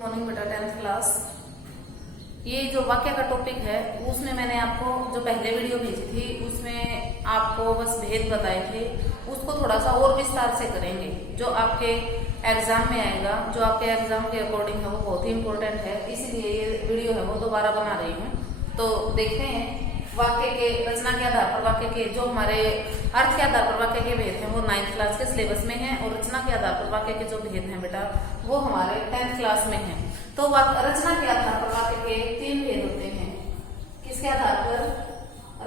Morning बेटा 10th class. ये जो वाक्य का टॉपिक है उसमें मैंने आपको जो पहले वीडियो भेजी थी उसमें आपको बस भेद बताए थे, उसको थोड़ा सा और विस्तार से करेंगे। जो आपके एग्जाम में आएगा, जो आपके एग्जाम के अकॉर्डिंग है वो बहुत ही इंपॉर्टेंट है, इसीलिए ये वीडियो है वो दोबारा बना रही हूँ। तो देखते हैं वाक्य के रचना के आधार पर वाक्य के जो हमारे अर्थ के आधार पर वाक्य के भेद हैं वो 9th क्लास के सिलेबस में हैं, और रचना के आधार पर वाक्य के जो भेद हैं बेटा वो हमारे 10th क्लास में हैं। तो रचना के आधार पर वाक्य के 3 भेद होते हैं। किसके आधार पर?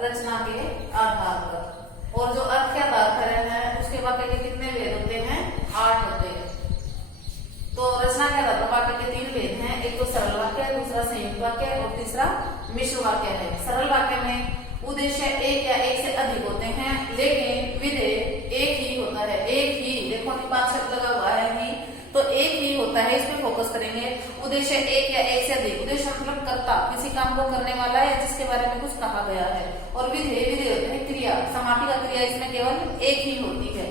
रचना के आधार पर। और जो अर्थ के आधार पर है उसके वाक्य के कितने भेद होते हैं? 8 होते हैं। तो रचना के आधार पर वाक्य के 3 भेद हैं, एक तो सरल वाक्य, दूसरा संयुक्त वाक्य और तीसरा मिश्र वाक्य है। सरल वाक्य में उद्देश्य एक या एक से अधिक होते हैं, लेकिन विधेय एक ही होता है। एक ही, देखो निपात शब्द लगा हुआ है ही, तो एक ही होता है, इस पे फोकस करेंगे। उद्देश्य एक या एक से अधिक, उद्देश्य मतलब कर्ता, किसी काम को करने वाला है जिसके बारे में कुछ कहा गया है। और विधेय होते हैं क्रिया, समापी का क्रिया इसमें केवल एक ही होती है।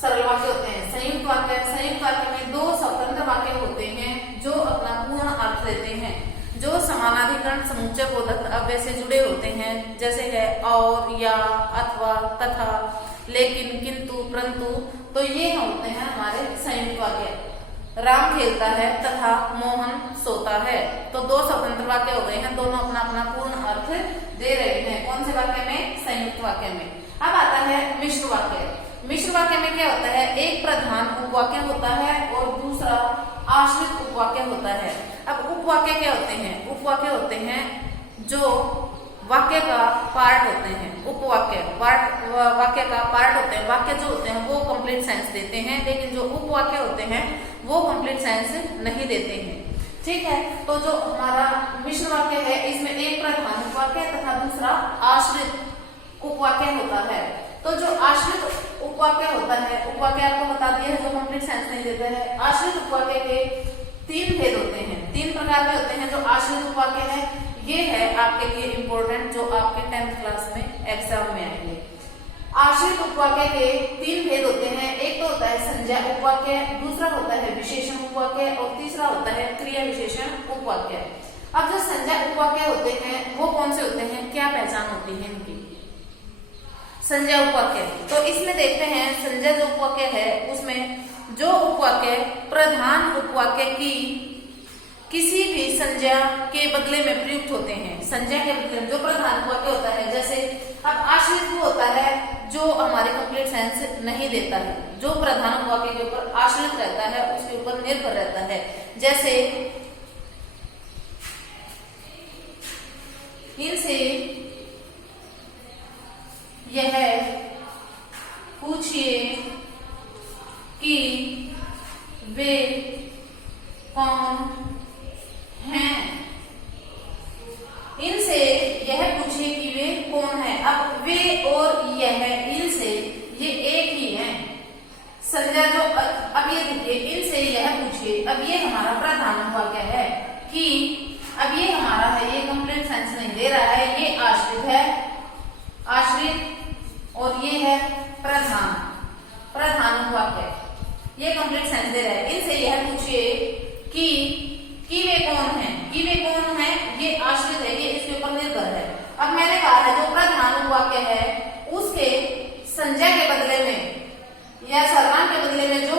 सरल वाक्य होते हैं। संयुक्त वाक्य, संयुक्त वाक्य में 2 स्वतंत्र वाक्य होते हैं जो अपना पूर्ण अर्थ देते हैं, जो समानाधिकरण समुच्चय बोधक अव्यय से जुड़े होते हैं, जैसे है और, या, अथवा, तथा, लेकिन, किंतु, परंतु। तो ये होते हैं हमारे संयुक्त वाक्य। राम खेलता है तथा मोहन सोता है। तो 2 स्वतंत्र वाक्य हो गए हैं, दोनों अपना अपना पूर्ण अर्थ दे रहे हैं। कौन से वाक्य में? संयुक्त वाक्य में। अब आता है मिश्र वाक्य। मिश्र वाक्य में क्या होता है? एक प्रधान उपवाक्य होता है और दूसरा आश्रित उपवाक्य होता है। अब उपवाक्य क्या होते हैं? उपवाक्य होते हैं जो वाक्य का पार्ट होते हैं। उपवाक्य वाक्य का पार्ट होते हैं। वाक्य जो होते हैं वो कंप्लीट सेंस देते हैं, लेकिन जो उपवाक्य होते हैं वो कंप्लीट सेंस नहीं देते हैं। ठीक है, तो जो हमारा मिश्र वाक्य है इसमें एक प्रधान उपवाक्य तथा दूसरा आश्रित उपवाक्य होता है। तो जो आश्रित उपवाक्य होता है, उपवाक्य आपको बता दिया है जो कंप्लीट सेंस नहीं देते हैं। आश्रित उपवाक्य के 3 भेद होते हैं, 3 प्रकार के होते हैं जो आश्रित उपवाक्य है। ये है आपके लिए इंपॉर्टेंट, जो आपके 10th क्लास में एग्जाम में आएंगे। आश्रित उपवाक्य के 3 भेद होते हैं। एक तो होता है संज्ञा उपवाक्य, दूसरा होता है विशेषण उपवाक्य और तीसरा होता है क्रिया विशेषण उपवाक्य। अब जो संज्ञा उपवाक्य होते हैं वो कौन से होते हैं, क्या पहचान होती है इनकी? संज्ञा उपवाक्य, तो इसमें देखते हैं संज्ञा जो उपवाक्य है उसमें जो उपवाक्य प्रधान उपवाक्य की किसी भी संज्ञा के बदले में प्रयुक्त होते हैं। संज्ञा के बदले में जो प्रधान उपवाक्य होता है, जैसे अब आश्रित वो होता है जो हमारे कंप्लीट सेंस नहीं देता है, जो प्रधान उपवाक्य के ऊपर आश्रित रहता है, उसके ऊपर निर्भर रहता है। जैसे इनसे यह पूछिए कि वे कौन हैं। इनसे यह पूछिए कि वे कौन है। अब वे और यह, इनसे, ये एक ही है। संज्ञा जो अब ये देखिए, इनसे यह पूछिए, अब ये हमारा प्रधान वाक्य है कि अब ये हमारा है, ये कंप्लीट सेंस नहीं दे रहा है, ये आश्रित है, आश्रित, और ये है प्रधान वाक्य, ये कंप्लीट सेंस दे रहा है। इनसे यह पूछिए कि वे कौन है। कि वे कौन है ये आश्रित है, ये इसके ऊपर निर्भर है। अब मैंने कहा है जो प्रधान वाक्य है उसके संज्ञा के बदले में या सर्वनाम के बदले में जो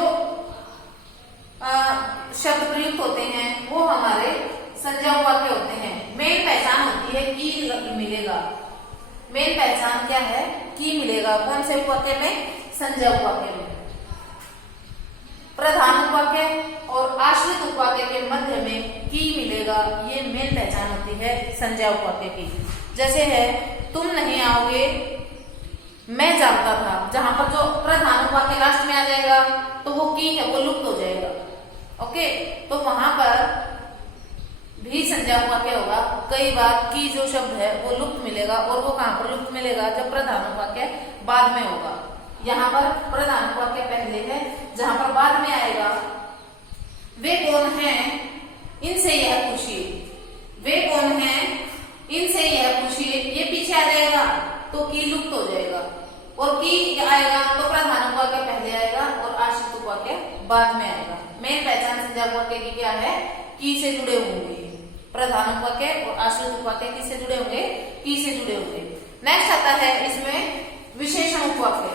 शब्द प्रयुक्त होते हैं वो हमारे संज्ञा वाक्य होते हैं। मेन पहचान होती है कि मिलेगा। मेन पहचान क्या है? की मिलेगा। कौन से उपवाक्य में? संज्ञा उपवाक्य में। प्रधान उपवाक्य और आश्रित उपवाक्य के मध्य में की मिलेगा, ये मेन पहचान होती है संज्ञा उपवाक्य की। जैसे है तुम नहीं आओगे, मैं जानता था। जहां पर जो प्रधान उपवाक्य लास्ट में आ जाएगा तो वो की है, वो लुप्त हो जाएगा। ओके, तो वहां पर भी संज्ञा उपवाक्य होगा। कई बार की जो शब्द है वो लुप्त मिलेगा, और वो कहां पर लुप्त मिलेगा? जब प्रधान उपवाक्य बाद में होगा। यहाँ पर प्रधान उपवाक्य पहले है, जहां पर बाद में आएगा वे कौन हैं, इनसे यह पूछिए। वे कौन हैं, इनसे यह पूछिए, ये पीछे आ जाएगा तो की लुप्त हो जाएगा, और की आएगा तो प्रधान उपवाक्य पहले आएगा और आश्रित उपवाक्य बाद में आएगा। मेन पहचान संज्ञा वाक्य की क्या है की से जुड़े होंगे। प्रधान उपवाक्य और आश्रित उपवाक्य किससे जुड़े होंगे? की से जुड़े होंगे। नेक्स्ट आता है इसमें विशेषण उपवाक्य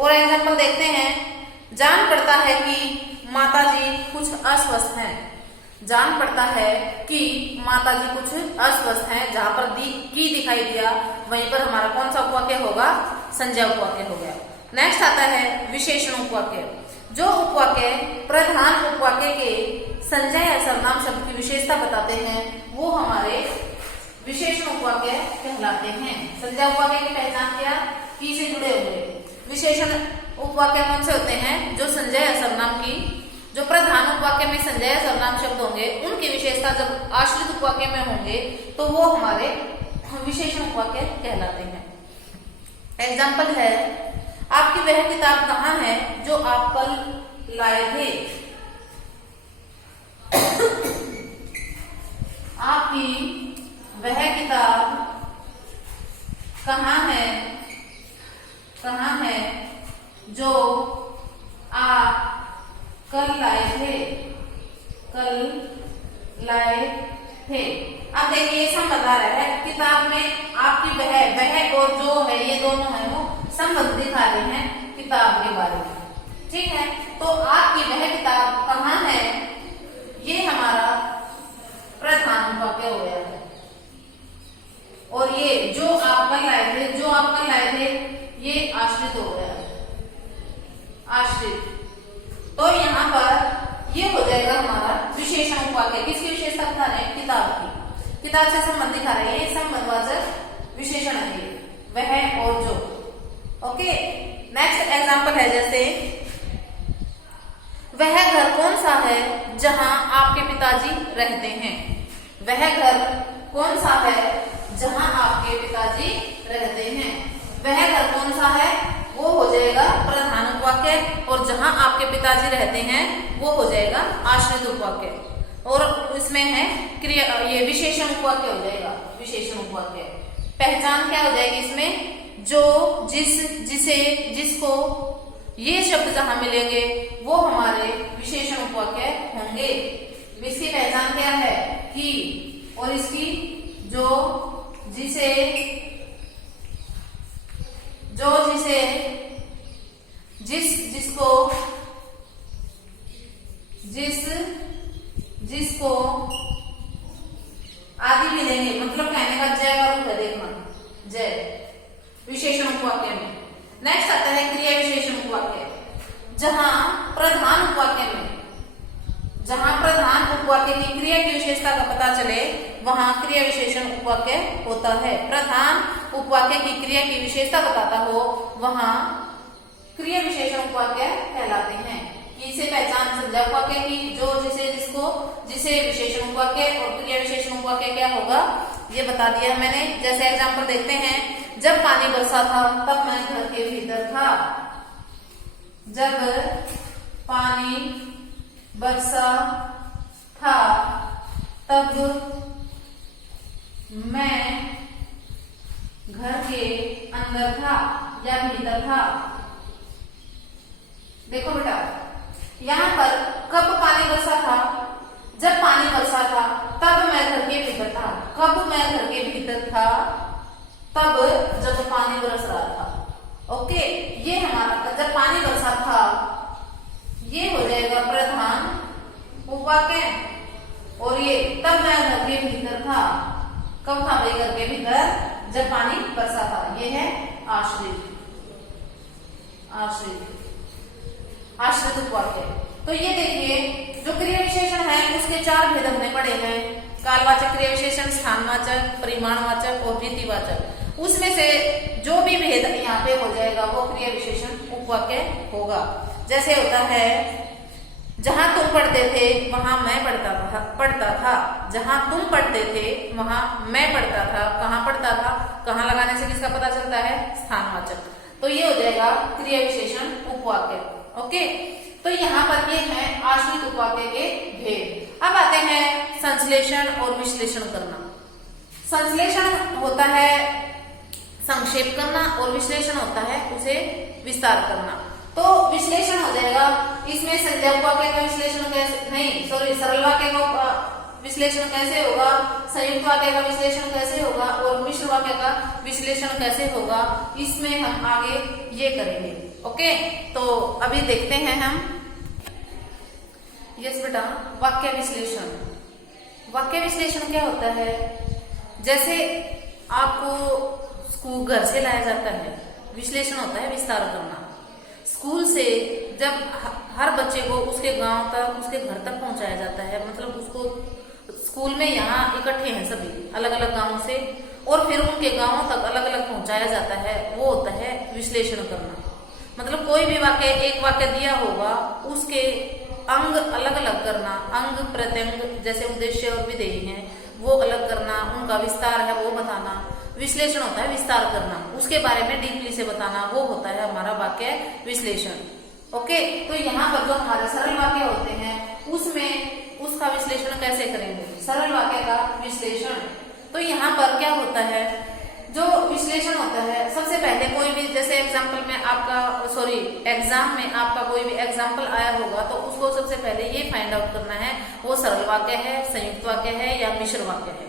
और एग्जाम्पल देखते हैं। जान पड़ता है कि माताजी कुछ अस्वस्थ हैं। जान पड़ता है कि माताजी कुछ अस्वस्थ हैं, जहां पर की दिखाई दिया वहीं पर हमारा कौन सा उपवाक्य होगा? संज्ञा उपवाक्य हो गया। नेक्स्ट आता है विशेषण उपवाक्य। जो उपवाक्य प्रधान उपवाक्य के संज्ञा या सर्वनाम शब्द की विशेषता बताते हैं वो हमारे विशेषण उपवाक्य कहलाते हैं। संज्ञा उपवाक्य की पहचान क्या? की से जुड़े हुए। विशेषण उपवाक्य कौन से होते हैं? जो संज्ञा या सर्वनाम की, जो प्रधान उपवाक्य में संज्ञा या सर्वनाम शब्द होंगे उनकी विशेषता जब आश्रित उपवाक्य में होंगे तो वो हमारे विशेषण उपवाक्य कहलाते हैं। एग्जाम्पल है, आपकी वह किताब कहाँ है जो आप कल लाए थे? आपकी वह किताब कहाँ है जो आप कल लाए थे। अब देखिए सम बता रहा है किताब में आपकी वह और जो है ये दोनों है वो संबंध दिखा रहे हैं किताब के बारे में। ठीक है, तो आपकी वह किताब कहाँ है ये हमारा प्रधान उपवाक्य हो गया है। और ये जो आप कल लाए थे ये आश्रित हो गया है, आश्रित। तो यहाँ पर ये हो जाएगा हमारा विशेषण उपवाक्य। किसकी विशेषता बता रहे हैं? किताब की। किताब से संबंध दिखा रहे हैं, ये संबंधवाचक विशेषण है वह और जो। ओके, नेक्स्ट एग्जांपल है जैसे वह घर कौन सा है जहां आपके पिताजी रहते हैं? वह घर कौन सा है जहां आपके पिताजी रहते हैं? वह घर कौन सा है वो हो जाएगा प्रधान उपवाक्य और जहां आपके पिताजी रहते हैं वो हो जाएगा आश्रित उपवाक्य। और इसमें है क्रिया, ये विशेषण उपवाक्य हो जाएगा। विशेषण उपवाक्य पहचान क्या हो जाएगी इसमें? जो, जिस, जिसे, जिसको, ये शब्द जहां मिलेंगे वो हमारे विशेषण उपवाक्य होंगे। इसकी पहचान क्या है? कि, और इसकी जो, जिसे, जो, जिसे, जिसको, जिसको आदि मिलेंगे। मतलब कहने का जय का रूप है, देखना जय विशेषण उपवाक्य में। नेक्स्ट आता है क्रिया विशेषण उपवाक्य। जहां प्रधान उपवाक्य की क्रिया की विशेषता का पता चले वहां क्रिया विशेषण उपवाक्य होता है। प्रधान उपवाक्य की क्रिया की विशेषता बताता हो वहां क्रिया विशेषण उपवाक्य कहलाते हैं। इसे पहचान संज्ञा उपवाक्य की, जो, जिसे, जिसको, जिसे विशेषण उपवाक्य और क्रिया विशेषण उपवाक्य क्या होगा ये बता दिया मैंने। जैसे एग्जांपल देखते हैं, जब पानी बरसा था तब मैं घर के भीतर था। जब पानी बरसा था तब मैं घर के अंदर था या भीतर था। देखो बेटा, यहाँ पर कब पानी बरसा था? जब पानी बरसा था तब मैं घर के भीतर था। कब मैं घर के भीतर था? तब जब पानी बरस रहा था। ओके, ये हमारा जब पानी बरसा था ये हो जाएगा प्रधान उपवाक्य। और ये तब मैं घर के भीतर था, कब था भाई घर के भीतर? जब पानी बरसा था। ये है आश्रित उपवाक्य। तो ये देखिए जो क्रिया विशेषण है उसके 4 भेद हमने पढ़े हैं। कालवाचक क्रिया विशेषण, स्थानवाचक, परिमाणवाचक और रीतिवाचक। उसमें से जो भी भेद यहाँ पे हो जाएगा वो क्रिया विशेषण उपवाक्य होगा। जैसे होता है, जहां तुम पढ़ते थे वहां मैं पढ़ता था। जहां तुम पढ़ते थे वहां मैं पढ़ता था। कहाँ पढ़ता था? कहाँ लगाने से किसका पता चलता है? स्थानवाचक। तो ये हो जाएगा क्रिया विशेषण उपवाक्य। ओके, तो यहाँ पर ये है आश्रित उपवाक्य के भेद। अब आते हैं संश्लेषण और विश्लेषण करना। संश्लेषण होता है संक्षेप करना और विश्लेषण होता है उसे विस्तार करना। तो विश्लेषण हो जाएगा। इसमें संज्ञक वाक्य का विश्लेषण कैसे, नहीं सॉरी, सरल वाक्य का विश्लेषण कैसे होगा, संयुक्त वाक्य का विश्लेषण कैसे होगा और मिश्र वाक्य का विश्लेषण कैसे होगा, इसमें हम आगे ये करेंगे। ओके, तो अभी देखते हैं हम। यस बेटा, वाक्य विश्लेषण। वाक्य विश्लेषण क्या होता है? जैसे आपको स्कूल घर से लाया जाता है, विश्लेषण होता है विस्तार करना। स्कूल से जब हर बच्चे को उसके गांव तक, उसके घर तक पहुंचाया जाता है, मतलब उसको स्कूल में यहाँ इकट्ठे हैं सभी अलग अलग गांवों से, और फिर उनके गांवों तक अलग अलग पहुंचाया जाता है, वो होता है विश्लेषण करना। मतलब कोई भी वाक्य, एक वाक्य दिया होगा, उसके अंग अलग अलग करना, अंग प्रत्यंग जैसे उद्देश्य और विधेय हैं वो अलग करना, उनका विस्तार है वो बताना, विश्लेषण होता है विस्तार करना, उसके बारे में डीपली से बताना, वो होता है हमारा वाक्य विश्लेषण। ओके, तो यहाँ पर जो हमारे सरल वाक्य होते हैं उसमें उसका विश्लेषण कैसे करेंगे, सरल वाक्य का विश्लेषण। तो यहाँ पर क्या होता है, जो विश्लेषण होता है, सबसे पहले कोई भी, जैसे एग्जाम्पल में आपका, सॉरी एग्जाम में आपका कोई भी एग्जाम्पल आया होगा, तो उसको सबसे पहले ये फाइंड आउट करना है वो सरल वाक्य है, संयुक्त वाक्य है या मिश्र वाक्य है।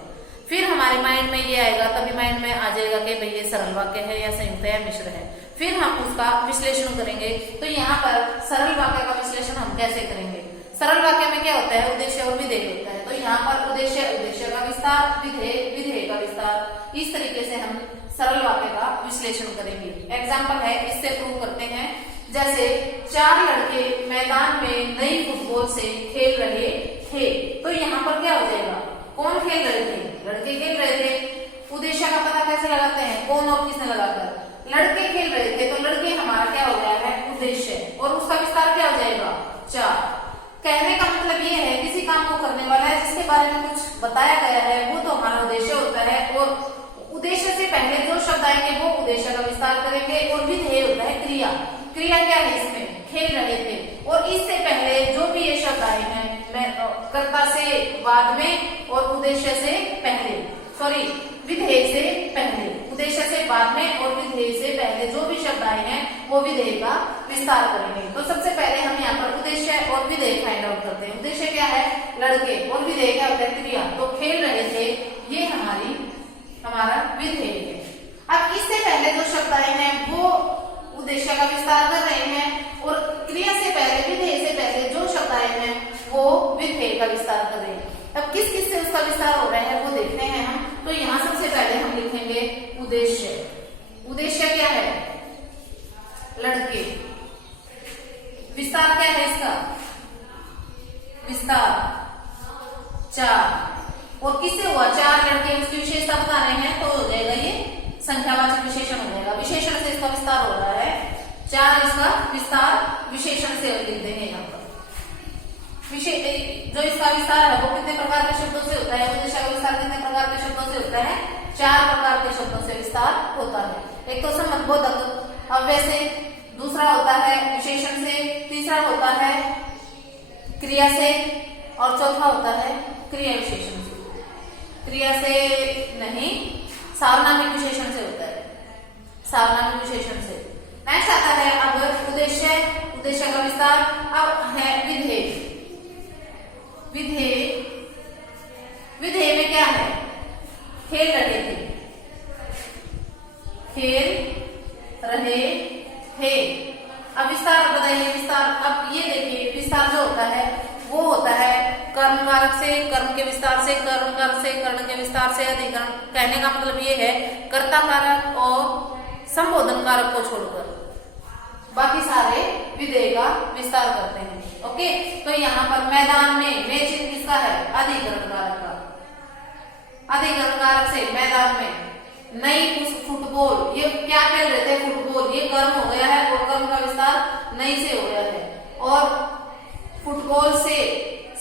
फिर हमारे माइंड में ये आएगा, तभी माइंड में आ जाएगा कि भाई ये सरल वाक्य है या संयुक्त है या मिश्र है। फिर हम उसका विश्लेषण करेंगे। तो यहाँ पर सरल वाक्य का विश्लेषण हम कैसे करेंगे? सरल वाक्य में क्या होता है, उद्देश्य और विधेय होता है। तो यहाँ पर उद्देश्य, उद्देश्य का विस्तार, विधेय, विधेय का विस्तार, इस तरीके से हम सरल वाक्य का विश्लेषण करेंगे। एग्जाम्पल है, इससे प्रूव करते हैं। जैसे 4 लड़के मैदान में नई फुटबॉल से खेल रहे थे। तो यहाँ पर क्या हो जाएगा, कौन खेल रहे थे? लड़के खेल रहे थे। उद्देश्य का पता कैसे लगाते हैं, कौन और किसने लगाकर? लड़के खेल रहे थे, तो लड़के हमारा क्या हो गया है, उद्देश्य, और उसका विस्तार क्या हो जाएगा, 4। कहने का मतलब ये है, किसी काम को करने वाला है जिसके बारे में कुछ बताया गया है, वो तो हमारा उद्देश्य होता है। और उद्देश्य से पहले जो शब्द आएंगे वो उद्देश्य का विस्तार करेंगे। और विधेय होता है क्रिया। क्रिया क्या है इसमें, खेल रहे थे, और इससे पहले जो भी ये शब्द आए हैं, कर्ता से बाद में और उद्देश्य से पहले, सॉरी विधेय से पहले, उद्देश्य से बाद में और विधेय से पहले जो भी शब्द आए हैं वो विधेय का विस्तार करेंगे। तो सबसे पहले हम यहाँ पर उद्देश्य और विधेय फाइंड आउट करते हैं। उद्देश्य क्या है, लड़के, और विधेय क्या होता है, क्रिया। तो खेल रहे थे, ये हमारा विधेय है। अब इससे पहले जो शब्द आए हैं वो उद्देश्य का विस्तार कर रहे हैं, और क्रिया से पहले, विधेय से पहले जो शब्द आए हैं वो विधेय का विस्तार कर रहे हैं। अब किस किस से उसका विस्तार हो रहा है वो देखते हैं हम। तो यहाँ सबसे पहले हम लिखेंगे उद्देश्य। उद्देश्य क्या है, लड़के। विस्तार क्या है इसका, विस्तार 4, और किससे हुआ, 4 लड़के, उसकी विशेषता बता रहे हैं, तो हो जाएगा ये संख्यावाचक विशेषण हो जाएगा। विशेषण से इसका विस्तार हो रहा है, 4 इसका विस्तार विशेषण से लिख देंगे यहाँ पर। जो इसका विस्तार है वो कितने प्रकार के शब्दों से होता है, उद्देश्य का विस्तार कितने प्रकार के शब्दों से होता है, 4 प्रकार के शब्दों से विस्तार होता है। एक तो संबंधबोधक अव्यय से, दूसरा होता है विशेषण से, तीसरा होता है क्रिया से, और चौथा होता है क्रिया विशेषण से। क्रिया से नहीं, सार्वनामिक विशेषण से होता है, सार्वनामिक विशेषण से। नेक्स्ट आता है अब उद्देश्य, उद्देश्य का विस्तार। अब है विधेय। विधेय, विधेय में क्या है, खेल रहे थे, खेल रहे थे। अब विस्तार बताइए, विस्तार। अब ये देखिए, विस्तार जो होता है वो होता है कर्म कारक से, कर्म के विस्तार से, कर्म कारक से, कर्ण के विस्तार से, अधिकरण। कहने का मतलब ये है, कर्ता कारक और संबोधन कारक को छोड़कर बाकी सारे विधेय का विस्तार करते हैं। ओके, तो यहाँ पर मैदान में, चिन्ह किसका है, अधिकरण कारक का। अधिकरण कारक से मैदान में, नई फुटबॉल, ये क्या खेल रहे थे, फुटबॉल, ये कर्म हो गया है, और कर्म का विस्तार नई से हो गया है। और फुटबॉल से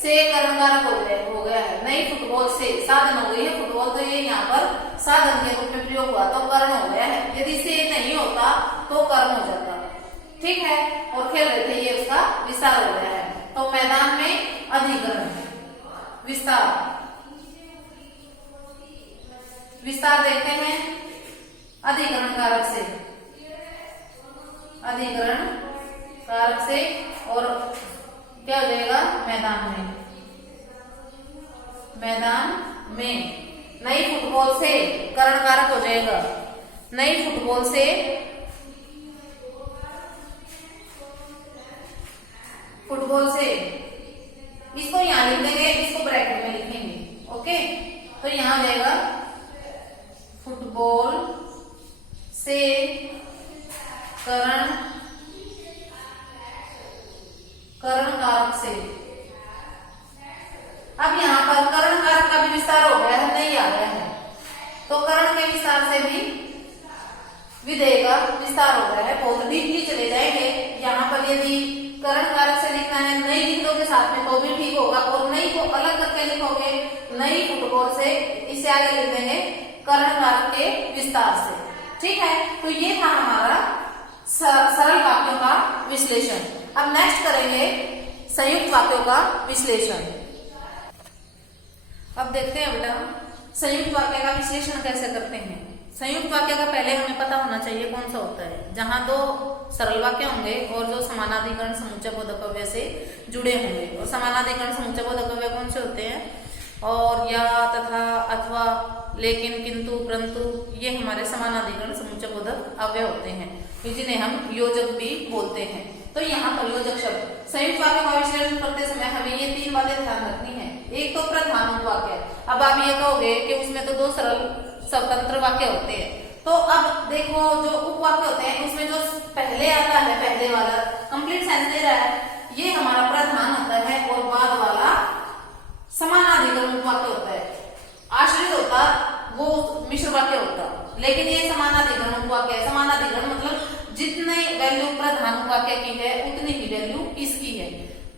कर्म कारक हो गया है, नई फुटबॉल से साधन हो गई है फुटबॉल, तो ये यहाँ पर साधन के रूप में प्रयोग हुआ, तो कर्म हो गया है। यदि से नहीं होता तो कर्म हो जाता, ठीक है। और खेल रहे थे, ये उसका विस्तार हो गया है। तो मैदान में अधिकरण, विस्तार। विस्तार देखते हैं अधिकरण कारक से, अधिकरण कारक से, और क्या हो जाएगा, मैदान में, मैदान में। नई फुटबॉल से करण कारक हो जाएगा, नई फुटबॉल से, फुटबॉल से, इसको यहां लिख देंगे, इसको ब्रैकेट में लिखेंगे। ओके, तो यहां हो जाएगा फुटबॉल से करण, करण कारक से। अब यहां पर करण कारक का भी विस्तार हो गया है, नहीं आ गया है, तो करण के विस्तार से भी विधेय का विस्तार हो गया है। बहुत डीपली चले जाएंगे। यहाँ पर यदि करण कारक से लिखना है नई लिखों के साथ में तो भी ठीक होगा, और नई को अलग करके लिखोगे नई फुटबॉल से, इससे आगे लिख देंगे करण कारक के विस्तार से। ठीक है, तो ये था हमारा सरल वाक्यों का विश्लेषण। अब नेक्स्ट करेंगे संयुक्त वाक्यों का विश्लेषण। अब देखते हैं बेटा संयुक्त वाक्य का विश्लेषण कैसे करते हैं। संयुक्त वाक्य का पहले हमें पता होना चाहिए कौन सा होता है, जहां दो सरल वाक्य होंगे और जो समानाधिकरण समुच्चय बोधक अव्यय से जुड़े होंगे। और समानाधिकरण समुच्चय बोधक अव्यय कौन से होते हैं, और, या, तथा, अथवा, लेकिन, किंतु, परंतु, ये हमारे समानाधिकरण समुच्चय बोधक अव्यय होते हैं, जिन्हें हम योजक भी बोलते हैं। तो यहाँ पर योजक शब्द संयुक्त वाक्य का विश्लेषण करते समय हमें ये तीन बातें ध्यान रखनी है। एक तो प्रधान उपवाक्य। अब आप ये कहोगे कि उसमें तो दो सरल स्वतंत्र वाक्य होते हैं, तो अब देखो जो उपवाक्य होते हैं उसमें जो पहले आता है, पहले वाला कंप्लीट सेंस दे रहा है, ये हमारा प्रधान होता है, और बाद वाला समानाधिकरण उपवाक्य होता है। आश्रित होता वो मिश्र वाक्य होता, लेकिन ये समानाधिकरण उपवाक्य है। समानाधिकरण मतलब जितनी वैल्यू प्रधान उपवाक्य की है उतनी ही वैल्यू इसकी है।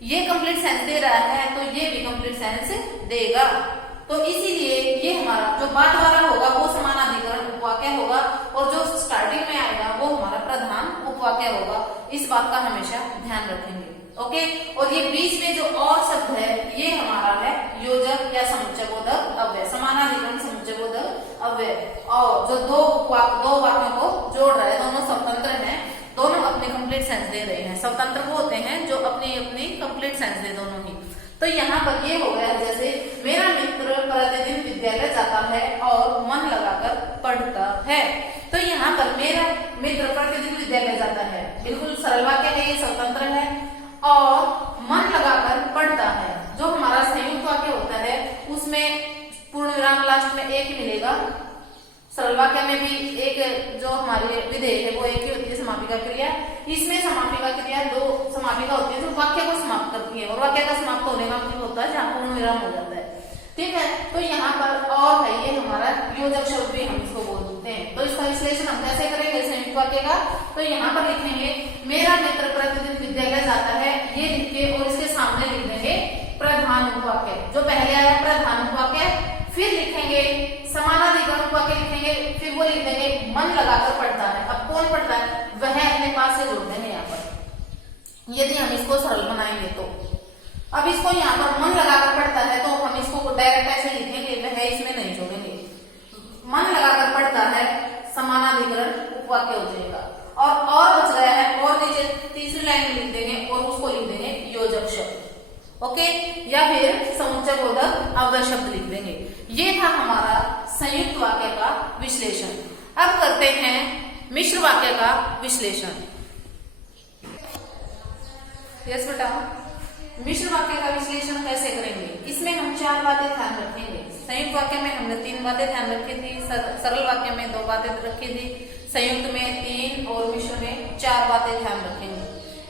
ये कंप्लीट सेंस दे रहा है तो ये भी कंप्लीट सेंस देगा, तो इसीलिए ये हमारा जो बाद वाला होगा वो समानाधिकरण उपवाक्य होगा, और जो स्टार्टिंग में आएगा वो हमारा प्रधान उपवाक्य होगा। इस बात का हमेशा ध्यान रखेंगे। ओके, और ये बीच में जो और शब्द है ये हमारा है योजक या समुच्चय बोधक अव्यय, समानाधिकरण समुच्चय बोधक अव्यय। और जो दो वाक्यों को जोड़ रहा है, दोनों स्वतंत्र हैं, दोनों अपने कंप्लीट सेंस दे रहे हैं। स्वतंत्र वो होते हैं जो अपनी अपनी कंप्लीट सेंस दे दोनों ही। तो यहाँ पर ये हो गया, जैसे मेरा मित्र प्रतिदिन विद्यालय जाता है और मन लगाकर पढ़ता है। तो यहाँ पर मेरा मित्र प्रतिदिन विद्यालय जाता है, बिल्कुल सरल वाक्य है, ये स्वतंत्र है, और मन लगाकर पढ़ता है। जो हमारा संयुक्त वाक्य होता है उसमें पूर्ण विराम लास्ट में एक ही मिलेगा। सरल वाक्य में भी एक जो हमारी विधेय है वो एक ही होती है, समापिका क्रिया। इसमें समापिका क्रिया दो समापिका होती है जो वाक्य को समाप्त करती है, और वाक्य का समाप्त होने का मतलब होता है जहाँ पूर्ण विराम हो जाता है। ठीक है, तो यहाँ पर और है ये हमारा योजक शब्द भी हम इसको बोलते हैं। तो इसका विश्लेषण हम कैसे करेंगे संयुक्त वाक्य का, तो यहाँ पर लिखेंगे मेरा मित्र प्रतिदिन विद्यालय जाता है, ये लिख के और इसके सामने लिख देंगे प्रधान उपवाक्य, जो पहले आया प्रधान उपवाक्य, फिर लिखेंगे समानाधिकरण उपवाक्य लिखेंगे, फिर वो लिख देंगे मन लगाकर पढ़ता है। अब कौन पढ़ता है वह अपने पास से जोड़ देंगे यहाँ पर, यदि हम इसको सरल बनाएंगे तो। अब इसको यहाँ पर मन लगाकर पढ़ता है तो हम इसको डायरेक्ट ऐसे लिखेंगे, वह इसमें नहीं जोड़ेंगे। मन लगाकर पढ़ता है समानाधिकरण उपवाक्य हो जाएगा, और बच गया है, और नीचे तीसरी लाइन में लिख देंगे और उसको लिख देंगे योजक शब्द। ओके, या फिर समुच्चय बोधक अव्यय शब्द लिख देंगे। ये था हमारा संयुक्त वाक्य का विश्लेषण। अब करते हैं मिश्र वाक्य का विश्लेषण। यस बेटा, मिश्र वाक्य का विश्लेषण कैसे करेंगे, इसमें हम चार बातें ध्यान रखेंगे। संयुक्त वाक्य में हमने तीन बातें ध्यान रखी थी, सरल वाक्य में दो बातें रखी थी, संयुक्त में तीन और मिश्र में चार बातें ध्यान रखेंगे।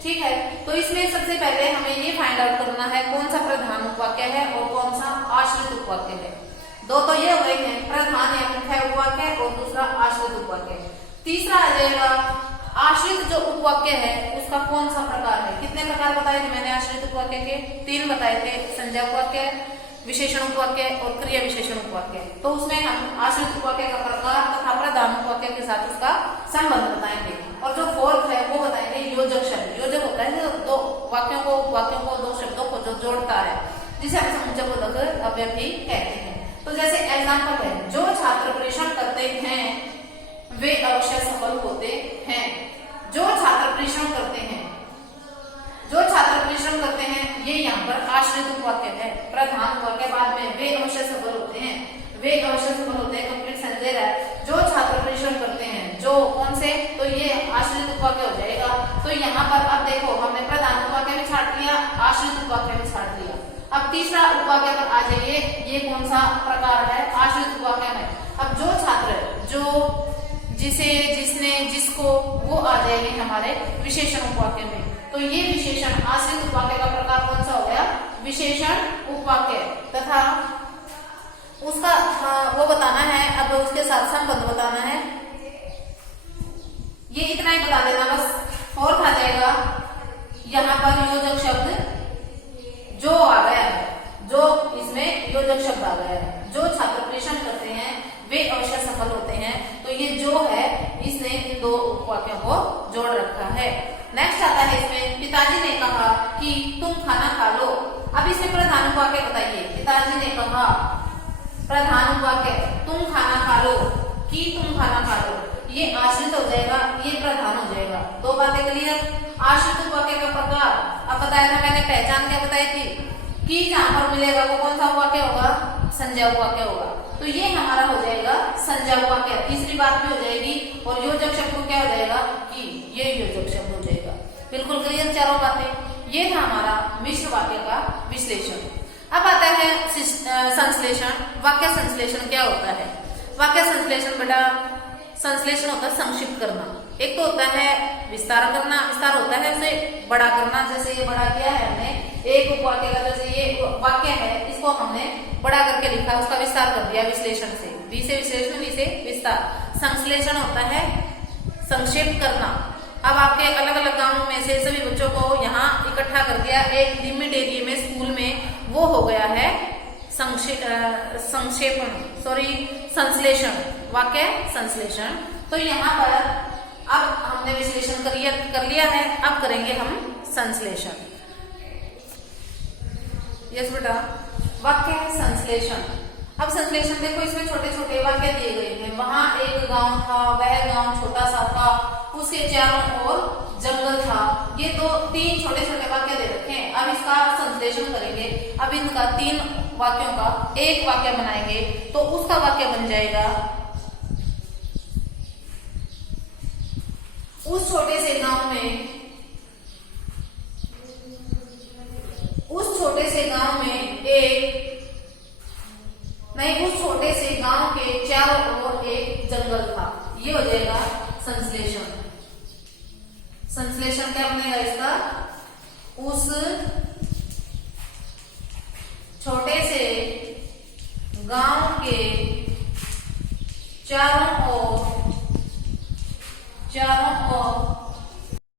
ठीक है, तो इसमें सबसे पहले हमें ये फाइंड आउट करना है कौन सा प्रधान उपवाक्य है और कौन सा आश्रित उपवाक्य है। दो तो ये हो गए हैं, प्रधान या मुख्य उपवाक्य और दूसरा आश्रित उपवाक्य। तीसरा आ जाएगा आश्रित जो उपवाक्य है उसका कौन सा प्रकार है। कितने प्रकार बताए थे मैंने आश्रित उपवाक्य के? तीन बताए थे, संज्ञा उपवाक्य, विशेषण उपवाक्य और क्रिया विशेषण उपवाक्य। तो उसमें हम आश्रित उपवाक्य का प्रकार तथा प्रधान उपवाक्य के साथ उसका संबंध बताएंगे। और जो फोर्थ है वो बताएंगे योजक शब्द। योजक होता है जो दो वाक्यों को दो शब्दों को जो जोड़ता है, जिसे हम समुच्चय बोधक अव्यय भी कहते हैं। तो जैसे एग्जाम्पल है, जो छात्र परिश्रम करते हैं वे अवश्य सफल होते हैं। जो छात्र परिश्रम करते हैं, जो छात्र परिश्रम करते हैं, ये यहाँ पर आश्रित उपवाक्य है। प्रधान उपवाक्य बाद में वे अवश्य सफल होते हैं, वे अवश्य सफल होते हैं, कंप्लीट सेंस दे रहा है। जो छात्र परिश्रम करते हैं, जो कौन से, तो ये आश्रित उपवाक्य हो जाएगा। तो यहाँ पर अब देखो हमने प्रधान उपवाक्य में छाट लिया, आश्रित उपवाक्य में छाट लिया। अब तीसरा उपवाक्य पर आ जाइए, ये कौन सा प्रकार है, आश्रित उपवाक्य में। अब जो छात्र, जो जिसे, जिसने, जिसको, वो आ जाएंगे हमारे विशेषण उपवाक्य में। तो ये विशेषण आश्रित उपवाक्य का प्रकार कौन सा हो गया, विशेषण उपवाक्य। तथा उसका वो बताना है, अब उसके साथ संबंध बताना है। ये इतना ही बता देना बस। फोर्थ आ जाएगा यहाँ पर योजक शब्द जो आ गया है, जो इसमें योजक शब्द आ गया है। जो छात्र परिश्रम करते हैं वे अवश्य सफल होते हैं, तो ये जो है इसने इन दो उपवाक्यों को जोड़ रखा है। नेक्स्ट आता है इसमें, पिताजी ने कहा कि तुम खाना खा लो। अब इसमें प्रधान उपवाक्य बताइए। पिताजी ने कहा, प्रधान उपवाक्य, तुम खाना खा लो, कि तुम खाना खा लो, ये आश्रित हो जाएगा, ये प्रधान हो जाएगा। दो बातें क्लियर। आश्रित उपवाक्य का प्रकार अब बताया था मैंने, पहचान क्या बताई थी, कि जहां पर मिलेगा वो कौन सा उपवाक्य होगा, संज्ञा उपवाक्य होगा। तो ये हमारा हो जाएगा संज्ञा उपवाक्य। तीसरी बात भी हो जाएगी। और योजक शब्द को क्या हो जाएगा, कि ये योजक शब्द हो जाएगा। बिल्कुल क्लियर चारों बातें। ये था हमारा मिश्र वाक्य का विश्लेषण। अब आता है संश्लेषण। वाक्य संश्लेषण क्या होता है? वाक्य संश्लेषण बेटा, संश्लेषण होता है संक्षिप्त करना। एक तो होता है विस्तार करना, विस्तार होता है उसे बड़ा करना। जैसे ये बड़ा किया है हमने, एक उपवाक्य का, जैसे ये वाक्य है इसको हमने बड़ा करके लिखा, उसका विस्तार कर दिया विश्लेषण से। वी से विश्लेषण, वी से विस्तार। संश्लेषण होता है संक्षेप करना। अब आपके अलग अलग गांवों में से सभी बच्चों को यहाँ इकट्ठा कर दिया एक लिमिट एरिया में, स्कूल में, वो हो गया है संक्षेपण, सॉरी संश्लेषण, वाक्य संश्लेषण। तो यहाँ पर अब हमने विश्लेषण कर लिया है, अब करेंगे हम संश्लेषण। यस बेटा, वाक्य संश्लेषण। अब संश्लेषण देखो, इसमें छोटे छोटे वाक्य दिए गए हैं। वहां एक गांव था, वह गांव छोटा सा था, उसके चारों ओर जंगल था। ये तो तीन छोटे छोटे वाक्य दे रखे हैं। अब इसका संश्लेषण करेंगे। अब इनका तीन वाक्यों का एक वाक्य बनाएंगे, तो उसका वाक्य बन जाएगा, उस छोटे से गांव में, उस छोटे से गांव में एक, नहीं, उस छोटे से गांव के चारों ओर एक जंगल था। ये हो जाएगा संश्लेषण। संश्लेषण क्या बनेगा इसका, उस छोटे से गांव के चारों ओर